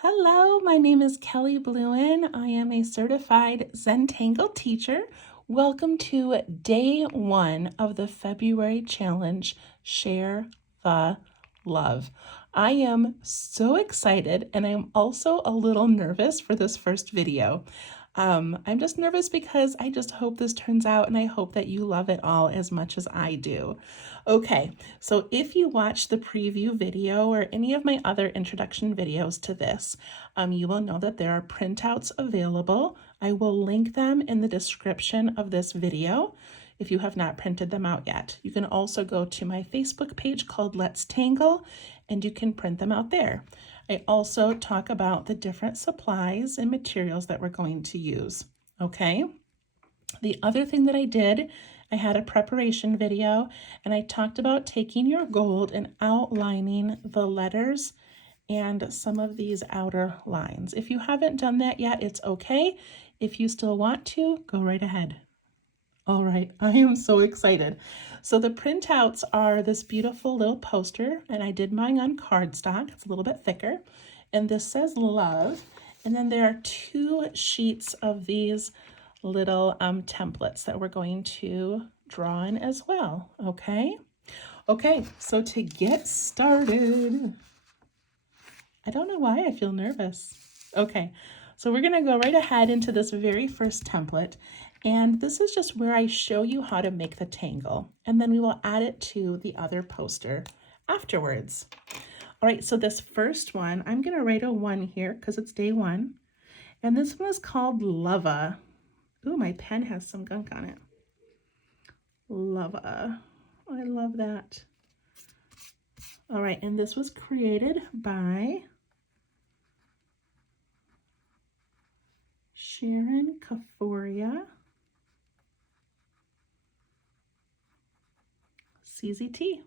Hello, my name is Kelly Bluen. I am a certified Zentangle teacher. Welcome to day 1 of the February challenge, Share the Love. I am so excited and I'm also a little nervous for this first video. I'm just nervous because I just hope this turns out and I hope that you love it all as much as I do. Okay, so if you watch the preview video or any of my other introduction videos to this, you will know that there are printouts available. I will link them in the description of this video if you have not printed them out yet. You can also go to my Facebook page called Let's Tangle and you can print them out there. I also talk about the different supplies and materials that we're going to use, okay? The other thing that I did, I had a preparation video and I talked about taking your gold and outlining the letters and some of these outer lines. If you haven't done that yet, it's okay. If you still want to, go right ahead. All right, I am so excited. So the printouts are this beautiful little poster, and I did mine on cardstock. It's a little bit thicker, and this says love. And then there are 2 sheets of these little templates that we're going to draw in as well, okay? Okay, so to get started, I don't know why I feel nervous. Okay, so we're gonna go right ahead into this very first template. And this is just where I show you how to make the tangle. And then we will add it to the other poster afterwards. All right, so this first one, I'm gonna write a 1 here because it's day 1. And this one is called Luv-a. Ooh, my pen has some gunk on it. Luv-a. I love that. All right, and this was created by Sharon Kaforia, CZT.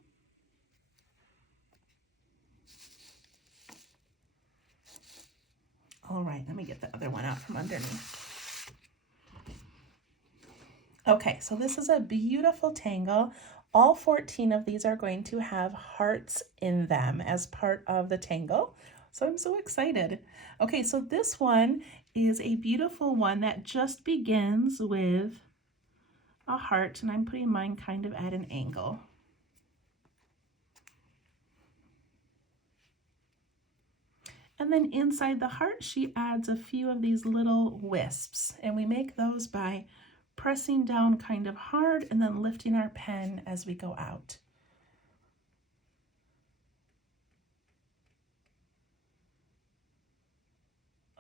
All right, let me get the other one out from underneath. Okay, so this is a beautiful tangle. All 14 of these are going to have hearts in them as part of the tangle. So I'm so excited. Okay, so this one is a beautiful one that just begins with a heart, and I'm putting mine kind of at an angle. And then inside the heart, she adds a few of these little wisps, and we make those by pressing down kind of hard and then lifting our pen as we go out.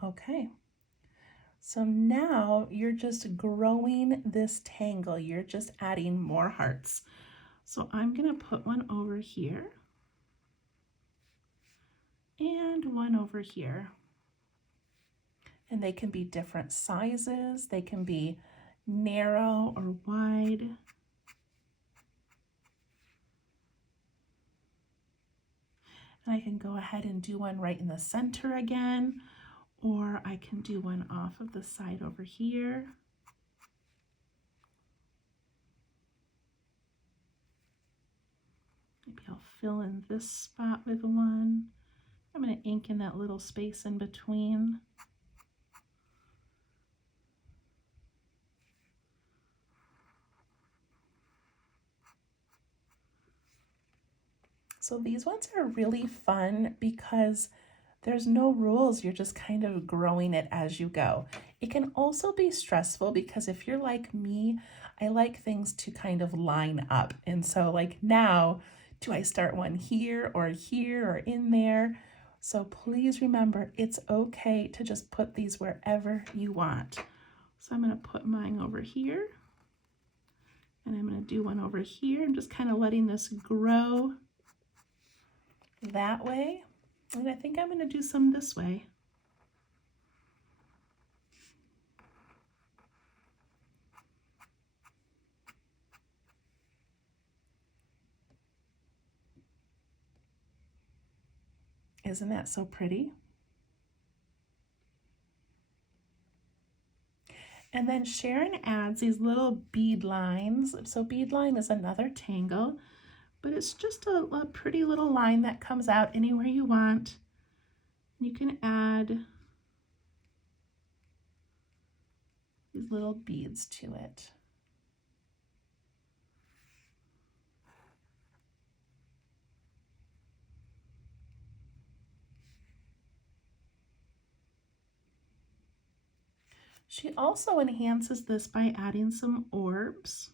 Okay, so now you're just growing this tangle. You're just adding more hearts. So I'm gonna put one over here and one over here. And they can be different sizes. They can be narrow or wide. And I can go ahead and do one right in the center again, or I can do one off of the side over here. Maybe I'll fill in this spot with one. I'm going to ink in that little space in between. So these ones are really fun because there's no rules. You're just kind of growing it as you go. It can also be stressful because if you're like me, I like things to kind of line up. And so like now, do I start one here or in there? So please remember, it's okay to just put these wherever you want. So I'm going to put mine over here. And I'm going to do one over here. I'm just kind of letting this grow that way. And I think I'm going to do some this way. Isn't that so pretty? And then Sharon adds these little bead lines. So bead line is another tangle, but it's just a pretty little line that comes out anywhere you want. You can add these little beads to it. She also enhances this by adding some orbs.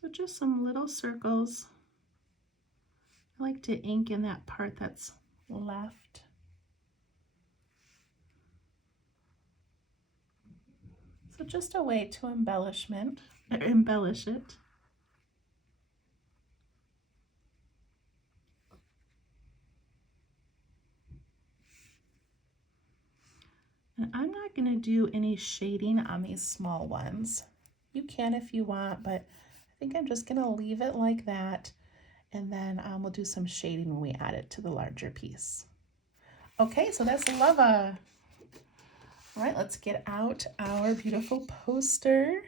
So just some little circles. I like to ink in that part that's left. So just a way to embellish it. And I'm not going to do any shading on these small ones. You can if you want, but I think I'm just going to leave it like that. And then we'll do some shading when we add it to the larger piece. Okay, so that's Luv-a. All right, let's get out our beautiful poster.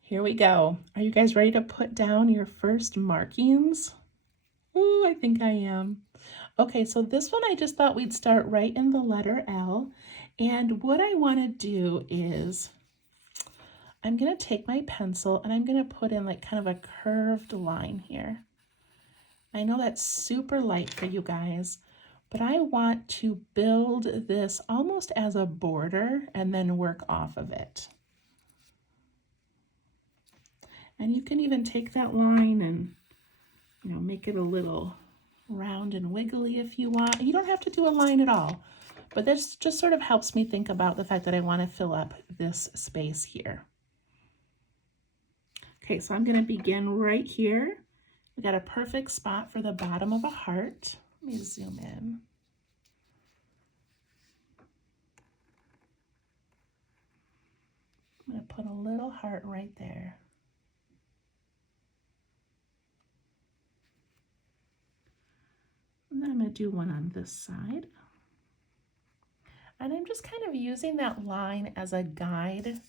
Here we go. Are you guys ready to put down your first markings? Ooh, I think I am. Okay, so this one I just thought we'd start right in the letter L. And what I want to do is I'm going to take my pencil and I'm going to put in like kind of a curved line here. I know that's super light for you guys, but I want to build this almost as a border and then work off of it. And you can even take that line and, you know, make it a little round and wiggly if you want. You don't have to do a line at all, but this just sort of helps me think about the fact that I want to fill up this space here. Okay, so I'm going to begin right here. We got a perfect spot for the bottom of a heart. Let me zoom in. I'm going to put a little heart right there. And then I'm going to do one on this side. And I'm just kind of using that line as a guide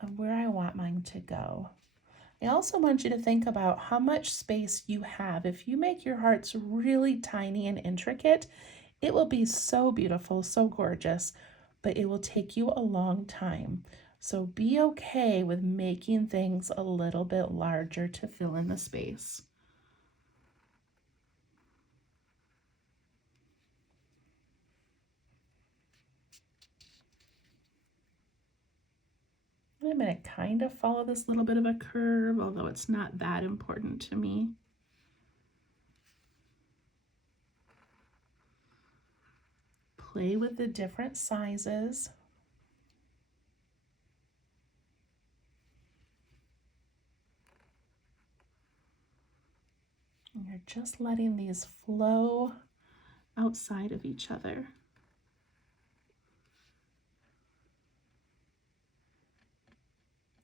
of where I want mine to go. I also want you to think about how much space you have. If you make your hearts really tiny and intricate, it will be so beautiful, so gorgeous, but it will take you a long time. So be okay with making things a little bit larger to fill in the space. And I'm going to kind of follow this little bit of a curve, although it's not that important to me. Play with the different sizes. And you're just letting these flow outside of each other.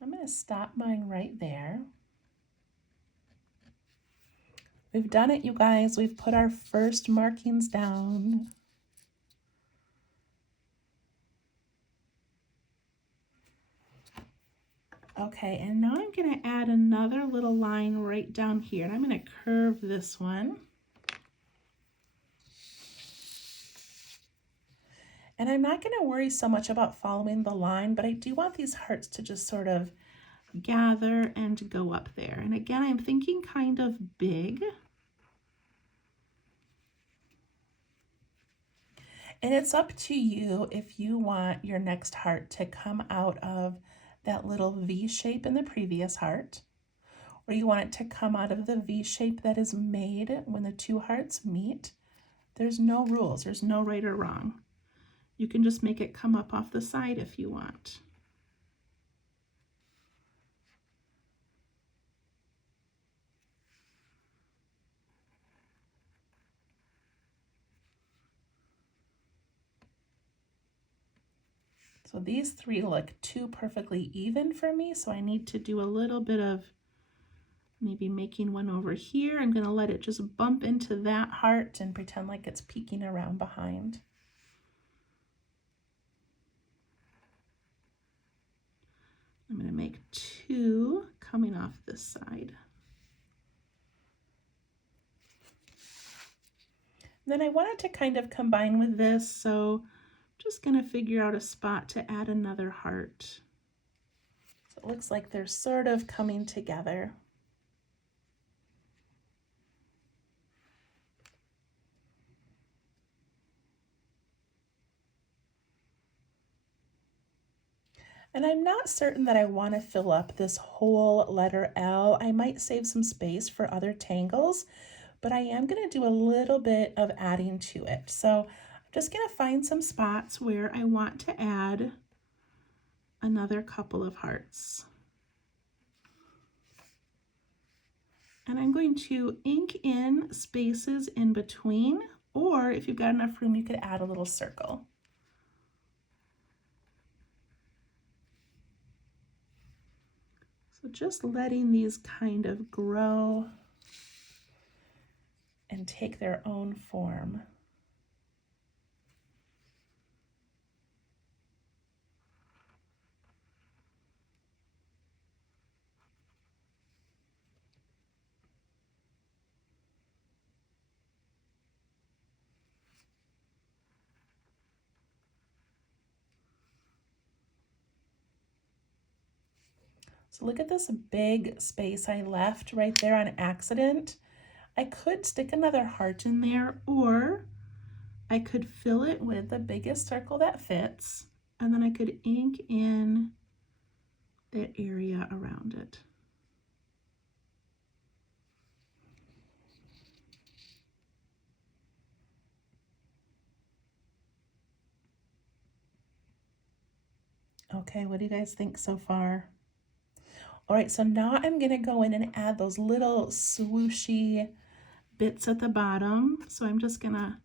I'm going to stop mine right there. We've done it, you guys. We've put our first markings down. Okay, and now I'm going to add another little line right down here, and I'm going to curve this one. And I'm not going to worry so much about following the line, but I do want these hearts to just sort of gather and go up there. And again, I'm thinking kind of big. And it's up to you if you want your next heart to come out of that little V shape in the previous heart, or you want it to come out of the V shape that is made when the two hearts meet. There's no rules. There's no right or wrong. You can just make it come up off the side if you want. So these three look too perfectly even for me, so I need to do a little bit of maybe making one over here. I'm going to let it just bump into that heart and pretend like it's peeking around behind. I'm going to make two coming off this side. Then I wanted to kind of combine with this, so I'm just going to figure out a spot to add another heart. So it looks like they're sort of coming together. And I'm not certain that I want to fill up this whole letter L. I might save some space for other tangles, but I am going to do a little bit of adding to it. So I'm just going to find some spots where I want to add another couple of hearts. And I'm going to ink in spaces in between, or if you've got enough room, you could add a little circle. So just letting these kind of grow and take their own form. So look at this big space I left right there on accident. I could stick another heart in there, or I could fill it with the biggest circle that fits, and then I could ink in that area around it. Okay, what do you guys think so far? All right, so now I'm gonna go in and add those little swooshy bits at the bottom. So I'm just gonna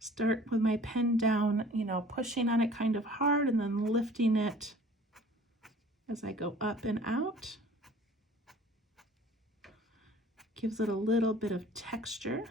start with my pen down, pushing on it kind of hard and then lifting it as I go up and out. Gives it a little bit of texture.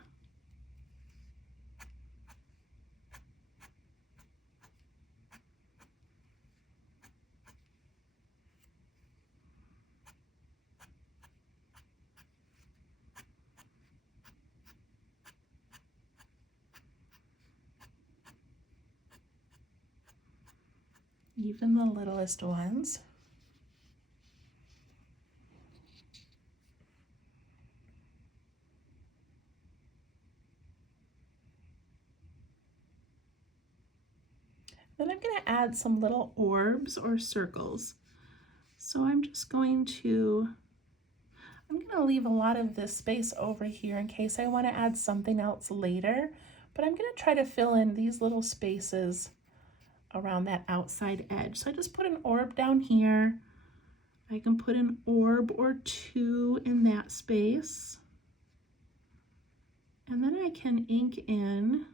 Even the littlest ones. Then I'm going to add some little orbs or circles. So I'm going to leave a lot of this space over here in case I want to add something else later, but I'm going to try to fill in these little spaces around that outside edge. So I just put an orb down here. I can put an orb or two in that space. And then I can ink in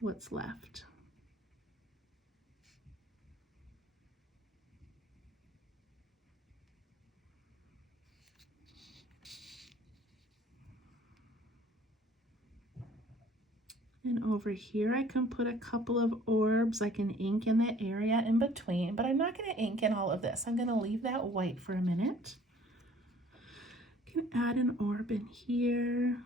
what's left. And over here I can put a couple of orbs. I can ink in the area in between, but I'm not going to ink in all of this. I'm going to leave that white for a minute. I can add an orb in here.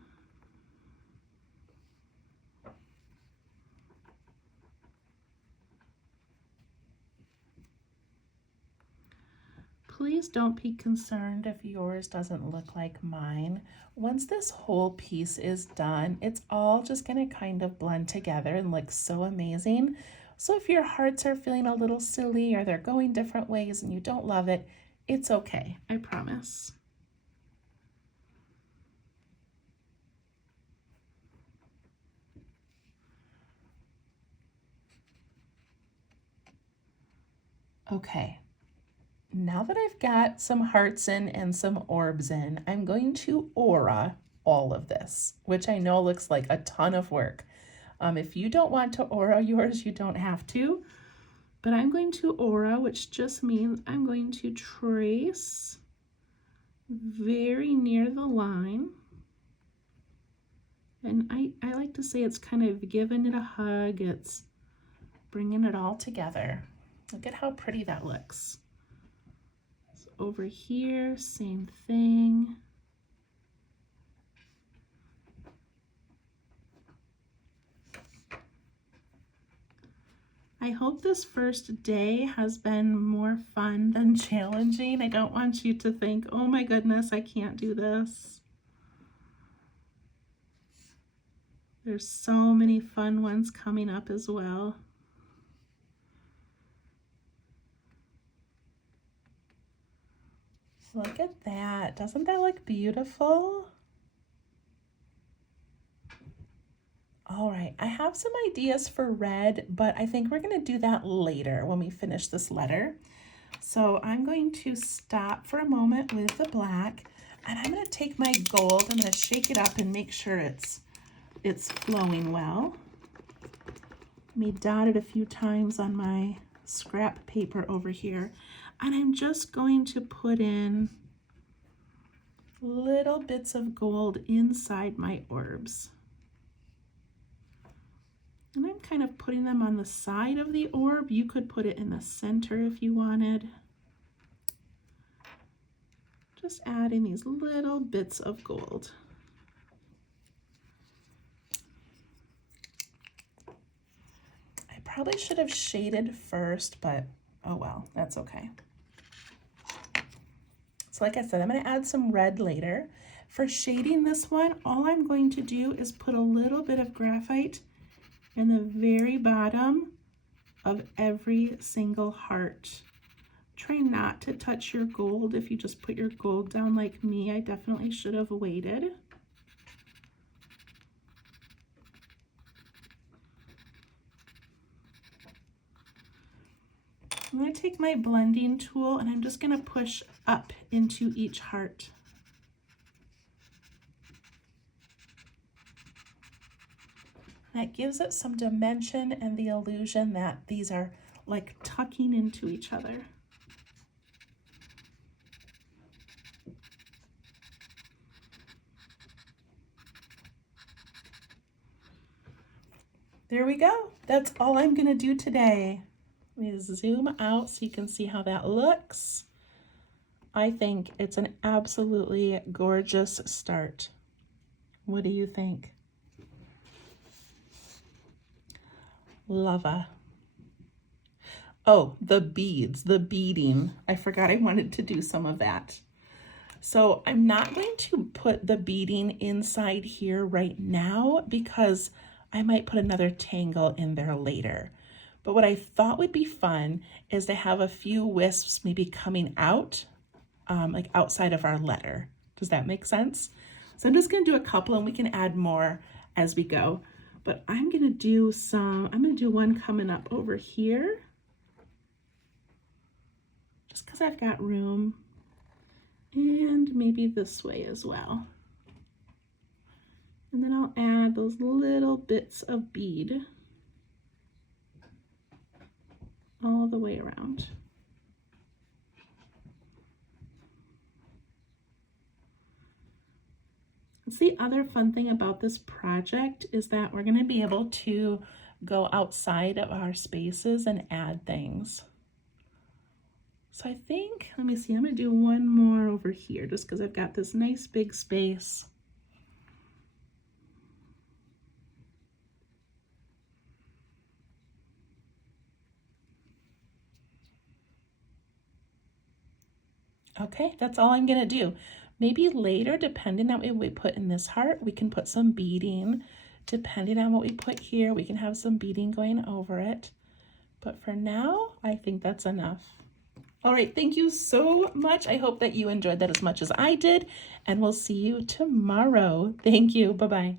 Please don't be concerned if yours doesn't look like mine. Once this whole piece is done, it's all just going to kind of blend together and look so amazing. So if your hearts are feeling a little silly or they're going different ways and you don't love it, it's okay, I promise. Okay. Now that I've got some hearts in and some orbs in, I'm going to aura all of this, which I know looks like a ton of work. If you don't want to aura yours, you don't have to, but I'm going to aura, which just means I'm going to trace very near the line. And I like to say it's kind of giving it a hug. It's bringing it all together. Look at how pretty that looks. Over here, same thing. I hope this first day has been more fun than challenging. I don't want you to think, oh my goodness, I can't do this. There's so many fun ones coming up as well. Look at that. Doesn't that look beautiful? All right, I have some ideas for red, but I think we're going to do that later when we finish this letter. So I'm going to stop for a moment with the black, and I'm going to take my gold. I'm going to shake it up and make sure it's flowing well. Let me dot it a few times on my scrap paper over here. And I'm just going to put in little bits of gold inside my orbs. And I'm kind of putting them on the side of the orb. You could put it in the center if you wanted. Just adding these little bits of gold. I probably should have shaded first, but oh well, that's okay. So like I said, I'm going to add some red later. For shading this one, all I'm going to do is put a little bit of graphite in the very bottom of every single heart. Try not to touch your gold if you just put your gold down like me. I definitely should have waited. I'm going to take my blending tool and I'm just going to push up into each heart. That gives it some dimension and the illusion that these are like tucking into each other. There we go. That's all I'm going to do today. Let me zoom out so you can see how that looks. I think it's an absolutely gorgeous start. What do you think? Luv-a. Oh, the beads, the beading. I forgot I wanted to do some of that. So I'm not going to put the beading inside here right now because I might put another tangle in there later. But what I thought would be fun is to have a few wisps maybe coming out, like outside of our letter. Does that make sense? So I'm just going to do a couple and we can add more as we go. But I'm going to do one coming up over here. Just because I've got room. And maybe this way as well. And then I'll add those little bits of bead all the way around. That's the other fun thing about this project is that we're going to be able to go outside of our spaces and add things. So I think, let me see, I'm going to do one more over here just because I've got this nice big space. Okay, that's all I'm going to do. Maybe later, depending on what we put in this heart, we can put some beading. Depending on what we put here, we can have some beading going over it. But for now, I think that's enough. All right, thank you so much. I hope that you enjoyed that as much as I did, and we'll see you tomorrow. Thank you. Bye-bye.